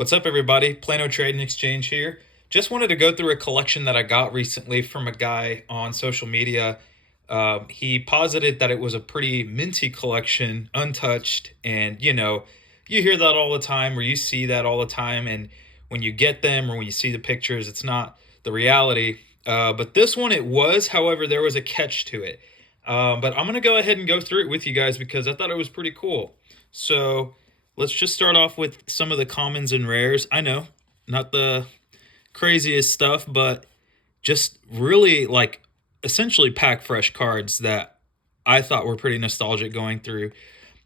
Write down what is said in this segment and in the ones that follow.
What's up, everybody? Plano Trade and Exchange here. Just wanted to go through a collection that I got recently from a guy on social media. He posited that it was a pretty minty collection, untouched, and you hear that all the time, or you see that all the time, and when you get them or when you see the pictures, it's not the reality. But this one, it was. However, there was a catch to it. But I'm gonna go ahead and go through it with you guys because I thought it was pretty cool. So let's just start off with some of the commons and rares. I know, not the craziest stuff, but just really like essentially pack fresh cards that I thought were pretty nostalgic going through.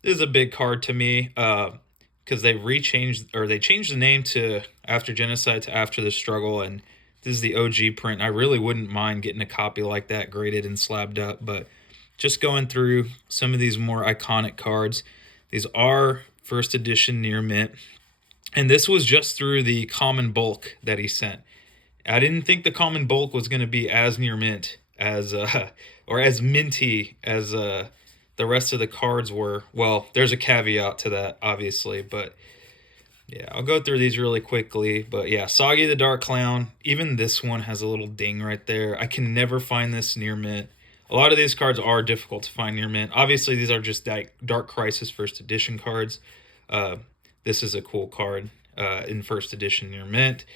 This is a big card to me because they changed the name to After Genocide to After the Struggle, and this is the OG print. I really wouldn't mind getting a copy like that graded and slabbed up, but just going through some of these more iconic cards. These are first edition near mint, and this was just through the common bulk that he sent. I didn't think the common bulk was going to be as near mint as or as minty as the rest of the cards were. Well, there's a caveat to that, obviously, but yeah, I'll go through these really quickly. But yeah, Soggy the Dark Clown. Even this one has a little ding right there. I can never find this near mint. A lot of these cards are difficult to find near mint. Obviously, these are just Dark Crisis first edition cards. This is a cool card in first edition near mint.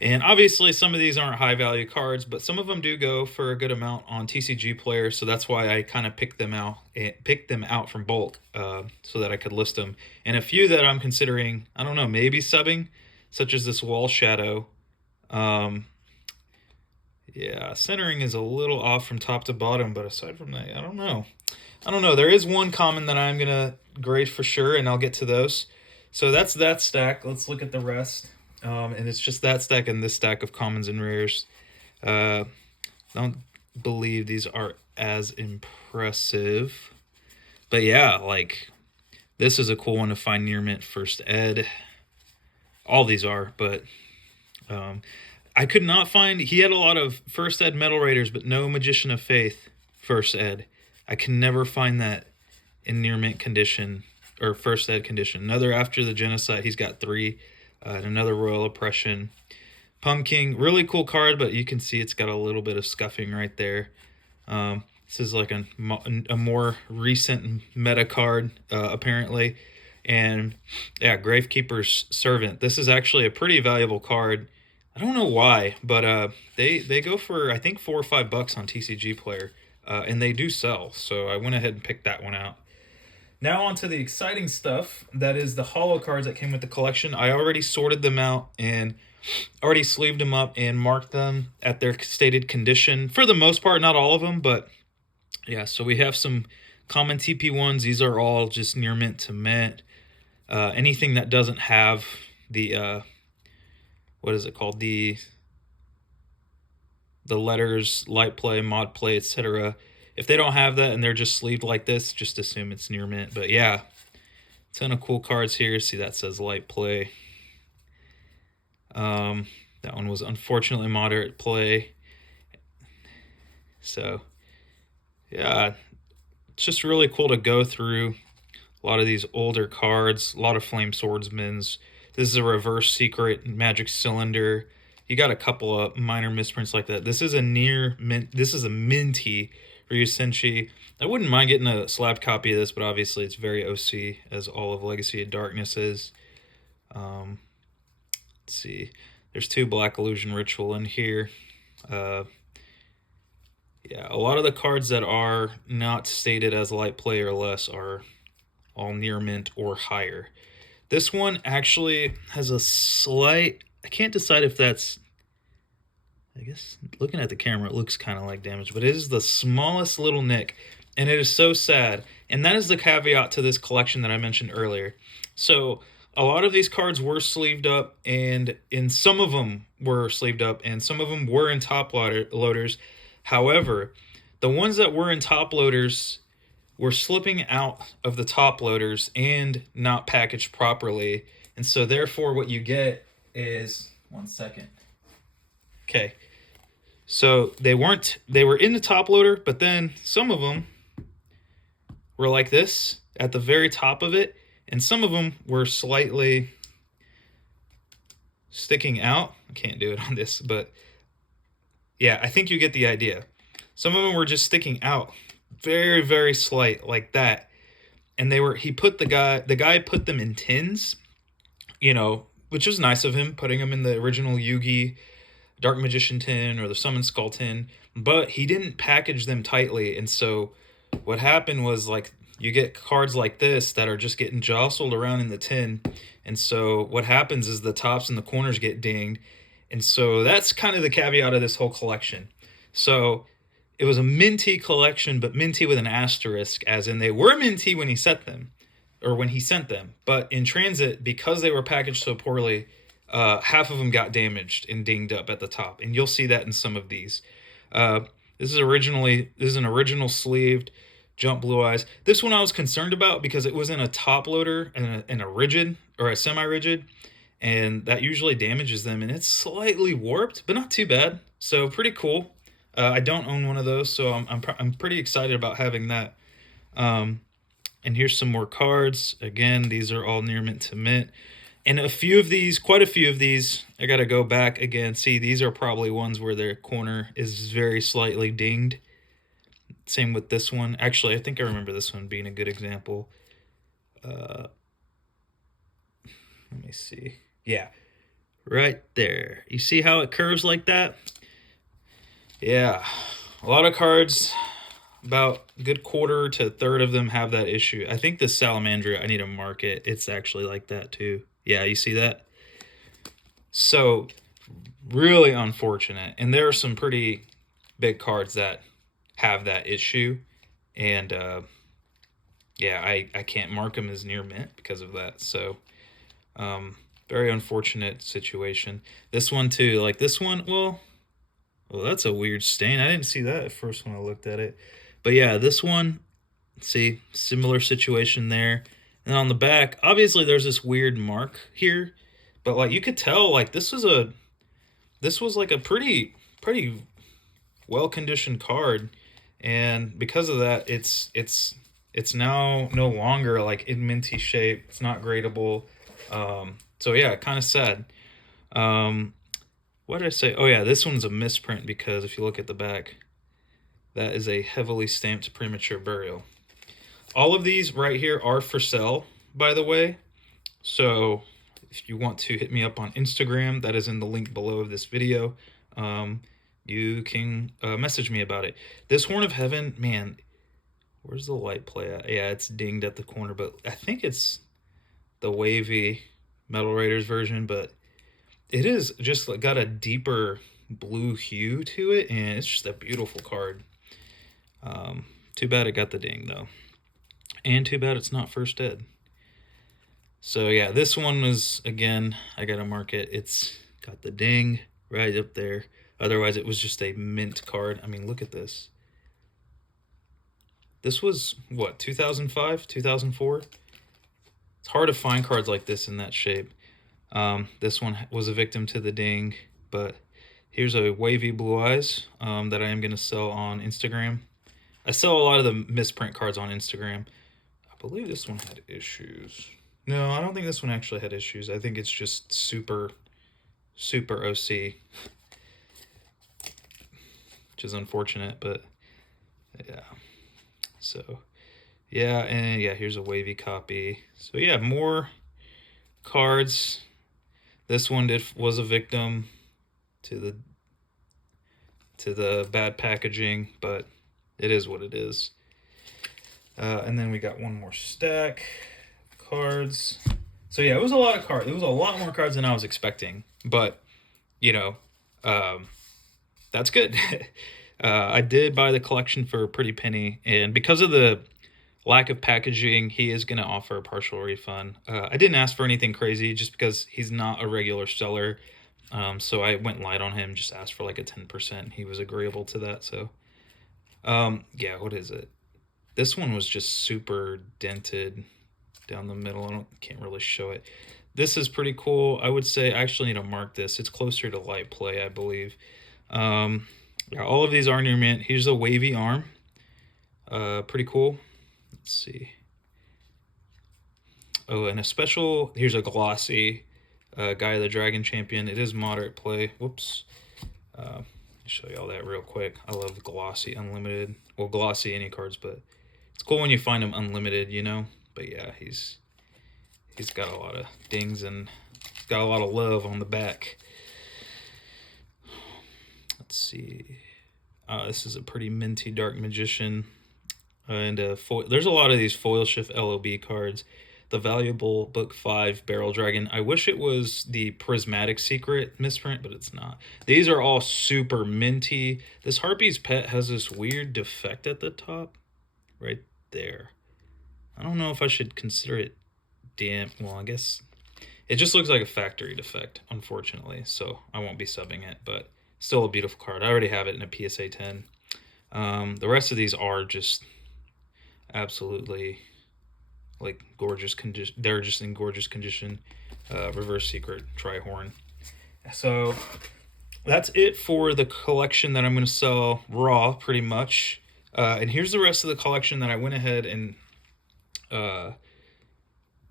And obviously, some of these aren't high value cards, but some of them do go for a good amount on TCG Player. So that's why I kind of picked them out from bulk so that I could list them. And a few that I'm considering, I don't know, maybe subbing, such as this Wall Shadow. Yeah, centering is a little off from top to bottom, but aside from that, I don't know. There is one common that I'm going to grade for sure, and I'll get to those. So that's that stack. Let's look at the rest. And it's just that stack and this stack of commons and rares. Don't believe these are as impressive. But yeah, like, this is a cool one to find near mint first ed. All these are, but I could not find. He had a lot of first ed Metal Raiders, but no Magician of Faith first ed. I can never find that in near mint condition or first ed condition. Another After the Genocide, he's got 3. And another Royal Oppression. Pumpkin, really cool card, but you can see it's got a little bit of scuffing right there. This is like a more recent meta card, apparently. And yeah, Gravekeeper's Servant. This is actually a pretty valuable card. I don't know why, but they go for, I think, $4 or $5 on TCG Player, and they do sell. So I went ahead and picked that one out. Now on to the exciting stuff, that is the holo cards that came with the collection. I already sorted them out and already sleeved them up and marked them at their stated condition. For the most part, not all of them, but yeah, so we have some common TP1s. These are all just near mint to mint. Anything that doesn't have the, what is it called? The letters, light play, mod play, etc. If they don't have that and they're just sleeved like this, just assume it's near mint. But yeah, ton of cool cards here. See, that says light play. That one was unfortunately moderate play. So yeah, it's just really cool to go through a lot of these older cards. A lot of Flame Swordsmans. This is a Reverse Secret Magic Cylinder. You got a couple of minor misprints like that. This is a near mint. This is a minty Ryu Senshi. I wouldn't mind getting a slabbed copy of this, but obviously it's very OC, as all of Legacy of Darkness is. Let's see. There's 2 Black Illusion Ritual in here. Yeah, a lot of the cards that are not stated as light play or less are all near mint or higher. This one actually has a slight... I can't decide if that's... I guess looking at the camera, it looks kind of like damage, but it is the smallest little nick, and it is so sad. And that is the caveat to this collection that I mentioned earlier. So a lot of these cards were sleeved up, and some of them were sleeved up, and some of them were in top loaders. However, the ones that were in top loaders were slipping out of the top loaders and not packaged properly. And so therefore what you get is... One second. Okay. So they were in the top loader, but then some of them were like this at the very top of it, and some of them were slightly sticking out. I can't do it on this, but yeah, I think you get the idea. Some of them were just sticking out, very, very slight, like that. And he put the guy put them in tins, which was nice of him, putting them in the original Yugi Dark Magician tin or the Summon Skull tin, but he didn't package them tightly. And so what happened was, like, you get cards like this that are just getting jostled around in the tin. And so what happens is the tops and the corners get dinged. And so that's kind of the caveat of this whole collection. So it was a minty collection, but minty with an asterisk, as in they were minty when he sent them, or when he sent them. But in transit, because they were packaged so poorly, half of them got damaged and dinged up at the top, and you'll see that in some of these. This is an original sleeved Jump Blue Eyes. This one I was concerned about because it was in a top loader and a rigid or a semi-rigid, and that usually damages them, and it's slightly warped, but not too bad. So pretty cool. I don't own one of those, so I'm pretty excited about having that. And here's some more cards. Again, these are all near mint to mint. And quite a few of these, I got to go back again. See, these are probably ones where their corner is very slightly dinged. Same with this one. Actually, I think I remember this one being a good example. Let me see. Yeah, right there. You see how it curves like that? Yeah, a lot of cards, about a good quarter to a third of them have that issue. I think this Salamandra, I need to mark it. It's actually like that too. Yeah, you see that? So, really unfortunate. And there are some pretty big cards that have that issue. And yeah, I can't mark them as near mint because of that. So, very unfortunate situation. This one too, like this one, well, that's a weird stain. I didn't see that at first when I looked at it. But yeah, this one, see, similar situation there. And on the back, obviously there's this weird mark here, but like you could tell, like this was like a pretty well conditioned card, and because of that, it's now no longer like in minty shape. It's not gradable. So yeah, kind of sad. What did I say? Oh yeah, this one's a misprint because if you look at the back, that is a heavily stamped Premature Burial. All of these right here are for sale, by the way. So if you want to hit me up on Instagram, that is in the link below of this video. You can message me about it. This Horn of Heaven, man, where's the light play at? Yeah, it's dinged at the corner, but I think it's the wavy Metal Raiders version, but it is just got a deeper blue hue to it, and it's just a beautiful card. Too bad it got the ding, though. And too bad it's not First Ed. So, yeah, this one was, again, I got to mark it. It's got the ding right up there. Otherwise, it was just a mint card. I mean, look at this. This was, what, 2005, 2004? It's hard to find cards like this in that shape. This one was a victim to the ding, but here's a wavy Blue Eyes that I am going to sell on Instagram. I sell a lot of the misprint cards on Instagram. I believe this one had issues. No, I don't think this one actually had issues. I think it's just super OC, which is unfortunate, but yeah. So, yeah, and yeah, here's a wavy copy. So yeah, more cards. This one was a victim to the bad packaging, but it is what it is. And then we got one more stack of cards. So yeah, it was a lot of cards. It was a lot more cards than I was expecting, but that's good. I did buy the collection for a pretty penny, and because of the lack of packaging, he is going to offer a partial refund. I didn't ask for anything crazy just because he's not a regular seller. So I went light on him, just asked for like a 10%. He was agreeable to that. So, yeah, what is it? This one was just super dented down the middle. Can't really show it. This is pretty cool. I would say I actually need to mark this. It's closer to light play, I believe. Yeah, all of these are near mint. Here's a wavy arm. Pretty cool. Let's see. Oh, and here's a glossy Gaia the Dragon Champion. It is moderate play. Whoops. Show you all that real quick. I love glossy unlimited. Well, glossy any cards, but it's cool when you find them unlimited, you know. But yeah, he's got a lot of dings and got a lot of love on the back. Let's see. This is a pretty minty Dark Magician. And there's a lot of these foil shift LOB cards. The valuable Book 5 Barrel Dragon. I wish it was the Prismatic Secret misprint, but it's not. These are all super minty. This Harpy's Pet has this weird defect at the top. Right there. I don't know if I should consider it damn. Well, I guess it just looks like a factory defect, unfortunately. So I won't be subbing it, but still a beautiful card. I already have it in a PSA 10. The rest of these are just absolutely like gorgeous condition. They're just in gorgeous condition. Reverse Secret Trihorn. So that's it for the collection that I'm going to sell raw, pretty much. And here's the rest of the collection that I went ahead and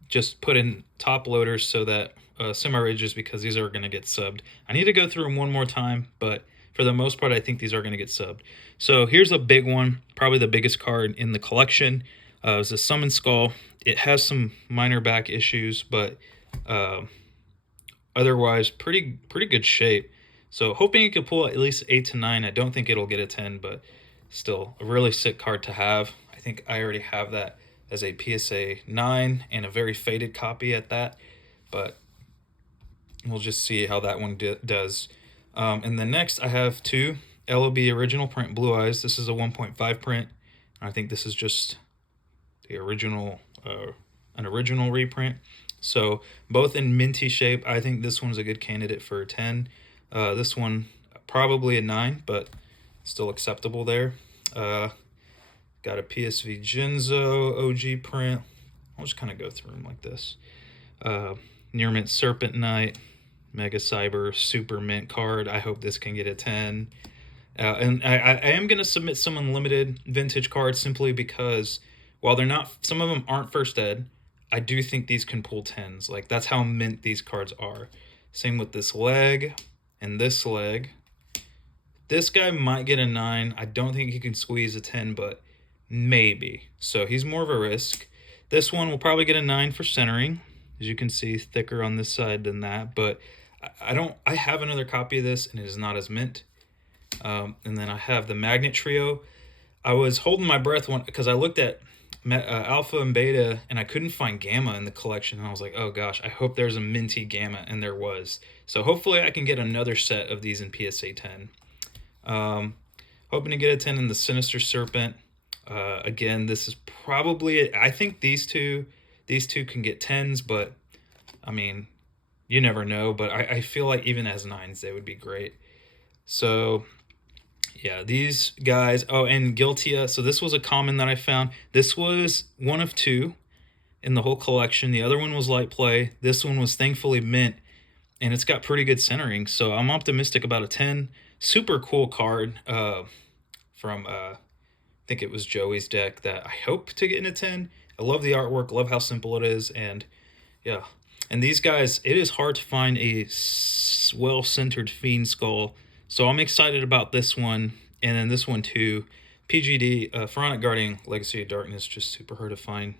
just put in top loaders so that semi-rages, because these are going to get subbed. I need to go through them one more time, but for the most part, I think these are going to get subbed. So here's a big one, probably the biggest card in the collection. It's a Summon Skull. It has some minor back issues, but otherwise pretty good shape. So hoping it could pull at least 8 to 9. I don't think it'll get a 10, but still a really sick card to have. I think I already have that as a PSA 9 and a very faded copy at that, but we'll just see how that one does. And then next I have two LOB original print Blue Eyes. This is a 1.5 print. I think this is just the original, an original reprint. So both in minty shape. I think this one's a good candidate for a 10. This one probably a 9, but still acceptable there. Got a PSV Jinzo OG print. I'll just kind of go through them like this. Near Mint Serpent Knight, Mega Cyber Super Mint card. I hope this can get a 10. And I am going to submit some unlimited vintage cards simply because while they're not, some of them aren't first ed, I do think these can pull 10s. Like, that's how mint these cards are. Same with this leg and this leg. This guy might get a 9. I don't think he can squeeze a 10, but maybe. So he's more of a risk. This one will probably get a 9 for centering. As you can see, thicker on this side than that. But I have another copy of this, and it is not as mint. And then I have the Magnet Trio. I was holding my breath because I looked at Alpha and Beta, and I couldn't find Gamma in the collection. And I was like, oh gosh, I hope there's a minty Gamma, and there was. So hopefully I can get another set of these in PSA 10. Hoping to get a 10 in the Sinister Serpent. Again, this is probably, I think these two can get 10s, but I mean, you never know. But I feel like even as 9s, they would be great. So yeah, these guys. Oh, and Guiltia. So this was a common that I found. This was one of 2 in the whole collection. The other one was light play. This one was thankfully mint, and it's got pretty good centering. So I'm optimistic about a 10. Super cool card from I think it was Joey's deck that I hope to get in a 10. I love the artwork, love how simple it is, and yeah. And these guys, it is hard to find a well-centered Fiend Skull. So I'm excited about this one, and then this one too. PGD, Pharaonic Guardian, Legacy of Darkness, just super hard to find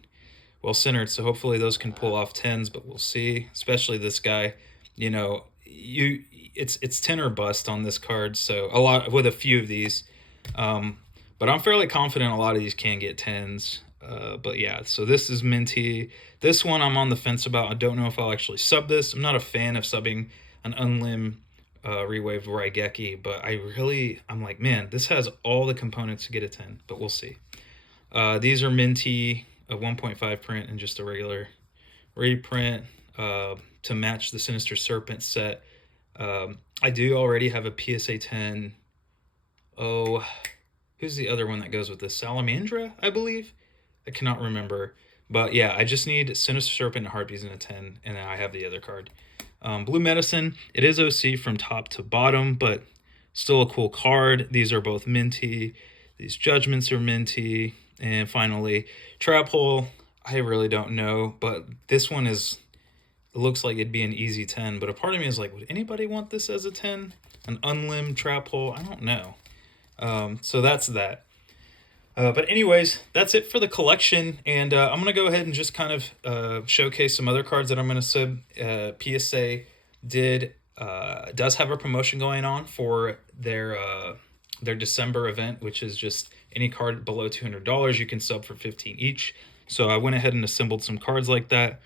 well-centered. So hopefully those can pull off 10s, but we'll see. Especially this guy, you know, it's 10 or bust on this card. So a lot with a few of these, but I'm fairly confident a lot of these can get 10s. But yeah, so this is minty. This one I'm on the fence about. I don't know if I'll actually sub this. I'm not a fan of subbing an unlim rewaved Raigeki, but I'm like, man, this has all the components to get a 10, but we'll see. These are minty, a 1.5 print and just a regular reprint to match the Sinister Serpent set. I do already have a PSA 10. Oh, who's the other one that goes with this? Salamandra, I believe? I cannot remember. But yeah, I just need Sinister Serpent and Harpies in a 10, and then I have the other card. Blue Medicine, it is OC from top to bottom, but still a cool card. These are both minty. These Judgments are minty. And finally, Trap Hole, I really don't know, but this one is it looks like it'd be an easy 10, but a part of me is like, would anybody want this as a 10? An unlim trap hole? I don't know. So that's that. But anyways, that's it for the collection, and I'm going to go ahead and just kind of showcase some other cards that I'm going to sub. PSA does have a promotion going on for their December event, which is just any card below $200 you can sub for 15 each. So I went ahead and assembled some cards like that.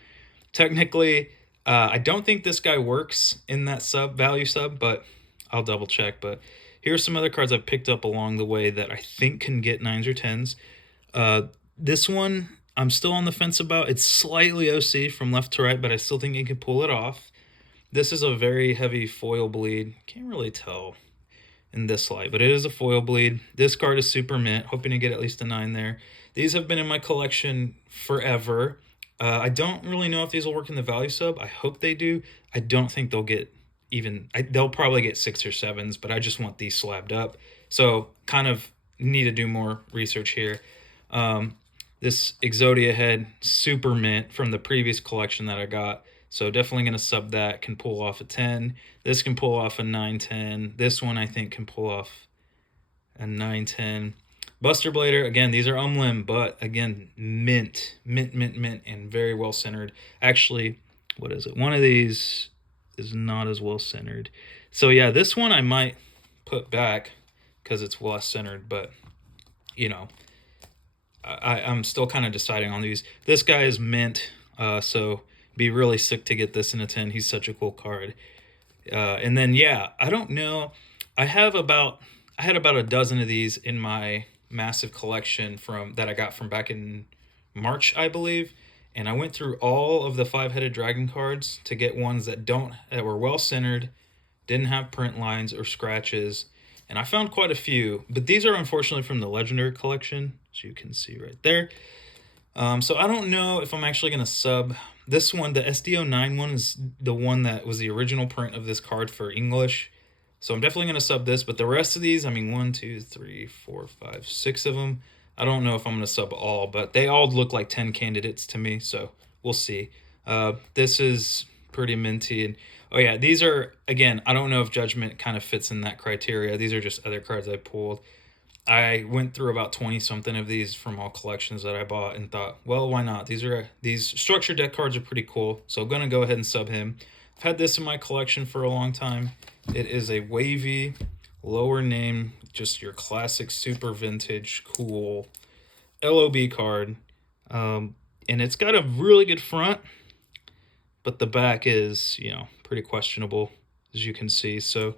Technically, I don't think this guy works in that value sub, but I'll double check. But here's some other cards I've picked up along the way that I think can get 9s or 10s. This one I'm still on the fence about. It's slightly OC from left to right, but I still think it can pull it off. This is a very heavy foil bleed. Can't really tell in this light, but it is a foil bleed. This card is super mint, hoping to get at least a 9 there. These have been in my collection forever. I don't really know if these will work in the value sub. I hope they do. I don't think they'll get they'll probably get 6s or 7s, but I just want these slabbed up. So kind of need to do more research here. This Exodia head, super mint from the previous collection that I got. So definitely going to sub that, can pull off a 10. This can pull off a 9-10. This one I think can pull off a 9-10. Buster Blader, again, these are unlim, but again, mint, and very well centered. Actually, what is it? One of these is not as well centered. So yeah, this one I might put back because it's less centered, but you know, I'm still kind of deciding on these. This guy is mint, so be really sick to get this in a 10. He's such a cool card. And then yeah, I don't know. I had about a dozen of these in my massive collection that I got from back in March, I believe. And I went through all of the 5-headed dragon cards to get ones that were well centered, didn't have print lines or scratches, and I found quite a few. But these are unfortunately from the Legendary collection, as you can see right there. So I don't know if I'm actually going to sub this one. The SD09 one is the one that was the original print of this card for English. So I'm definitely going to sub this, but the rest of these, I mean, 1, 2, 3, 4, 5, 6 of them, I don't know if I'm going to sub all, but they all look like 10 candidates to me, so we'll see. This is pretty minty. And oh yeah, these are, again, I don't know if Judgment kind of fits in that criteria. These are just other cards I pulled. I went through about 20-something of these from all collections that I bought and thought, well, why not? These structure deck cards are pretty cool, so I'm going to go ahead and sub him. I've had this in my collection for a long time. It is a wavy, lower name, just your classic super vintage, cool LOB card. And it's got a really good front, but the back is, pretty questionable, as you can see. So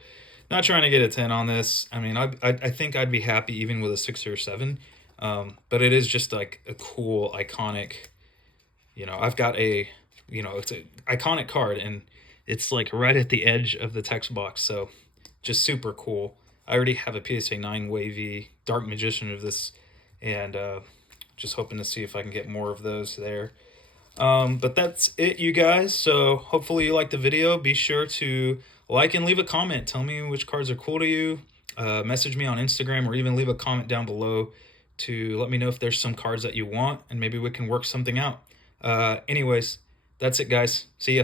not trying to get a 10 on this. I mean, I think I'd be happy even with a 6 or 7. But it is just like a cool, iconic, I've got it's an iconic card, and it's like right at the edge of the text box, so just super cool. I already have a PSA 9 wavy Dark Magician of this, and just hoping to see if I can get more of those there. But that's it, you guys. So hopefully you liked the video. Be sure to like and leave a comment. Tell me which cards are cool to you. Message me on Instagram, or even leave a comment down below to let me know if there's some cards that you want, and maybe we can work something out. Anyways, that's it, guys. See ya.